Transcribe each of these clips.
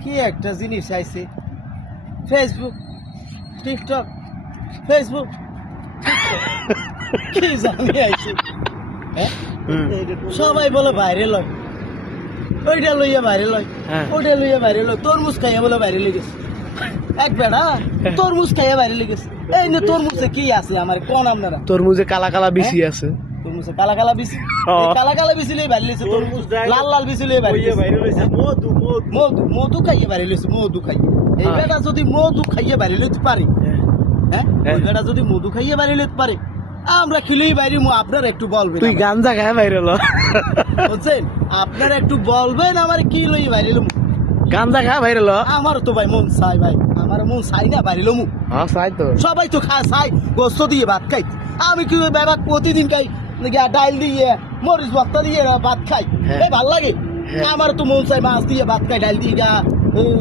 কি একটা জিনিস আইছে ফেসবুক টিকটক ফেসবুক কি জানি আইছে হ্যাঁ? সবাই বলে ভাইরাল হয় ওইটা লইয়া ভাইরাল হয় ওইটা লইয়া ভাইরাল হয় তরমুজ খাইয়া বলে ভাইরাল হয়ে গেছে এক বেড়া তরমুজ খাইয়া ভাইরাল হয়ে গেছে এই না তরমুজে কি আছে আমার কোন আপনারা তরমুজে কালা কালা বিচি আছে তরমুজে কালা কালা বিচি কালা কালা বিচি লই ভাইরাল হইছে তরমুজ লাল লাল বিচি লই ভাইরাল হইছে মধু মধু মধু খাইয়া ভাইরাল হইছে মধু খাই এই বেটা যদি মধু খাইয়া ভাইরাল হইতে পারে হ্যাঁ ওই বেটা যদি মধু খাইয়া ভাইরাল হইতে পারে আমরা খিলেই বাইরে আপনারা একটু বলবেন তুই গাঞ্জা খায় ভাইরাল বুঝছেন আপনারা একটু বলবেন আমার কি লই ভাইরাল গাঞ্জা খায় ভাইরাল আমার তো ভাই মন চাই ভাই আমার মন চাই না ভাইরাল মু হ্যাঁ চাই তো সবাই তো খায় চাই গোস্ত দিয়ে ভাত খাই আমি কি ওই ব্যাপার প্রতিদিন খাই ডাইল দিয়ে মরিচ ভর্তা দিয়ে ভাত খাই এই ভাল লাগে আমার তো মন চাই মাছ দিয়ে ভাত খাই ডাল দিয়ে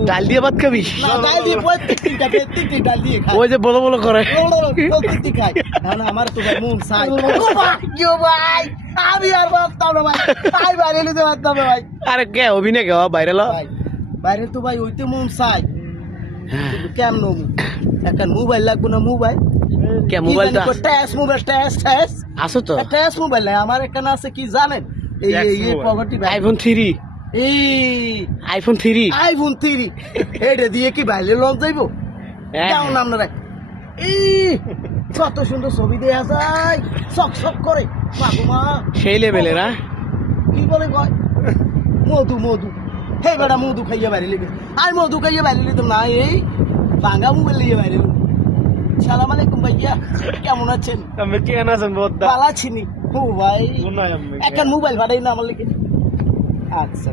ডাল দিয়ে ভাত খাবি না ডাল দিয়ে প্রত্যেকটি ডাল দিয়ে খাই ওই যে বলো বলো করে প্রত্যেকটি খাই না আমার তো ভাই মন চাই ভাই আমি আর ভাবতাম না ভাই তাই বাইরে নিতে পারতাম না ভাই আরে কে অভিনয় কে ভাইরাল বাইরে তো ভাই ওইতে মন চাই কেমন একটা মোবাইল লাগবো না মোবাইল কে মোবাইলটা টাচ মোবাইল টাচ টাচ আছে তো টাচ মোবাইল নাই আমার একটা না আছে কি জানেন এই এই পকেটে আইফোন 3 এই আইফোন 3 আইফোন 3 এটা দিয়ে কি বাইরে লঞ্চ যাইবো কেমন আপনারা এই কত সুন্দর ছবি দেয়া যায় চক চক করে মা সেই লেভেলে না কি বলে কয় মধু মধু হে বেটা মধু খাইয়ে বাইরে লেগে আর মধু খাইয়ে বাইরে লিতাম না এই ভাঙা মোবাইল লিয়ে বাইরে সালাম আলাইকুম ভাইয়া কেমন আছেন আমি কি আছেন বহুত ভালো আছি নি ও ভাই একটা মোবাইল ভাড়াই না আমার লিখে আচ্ছা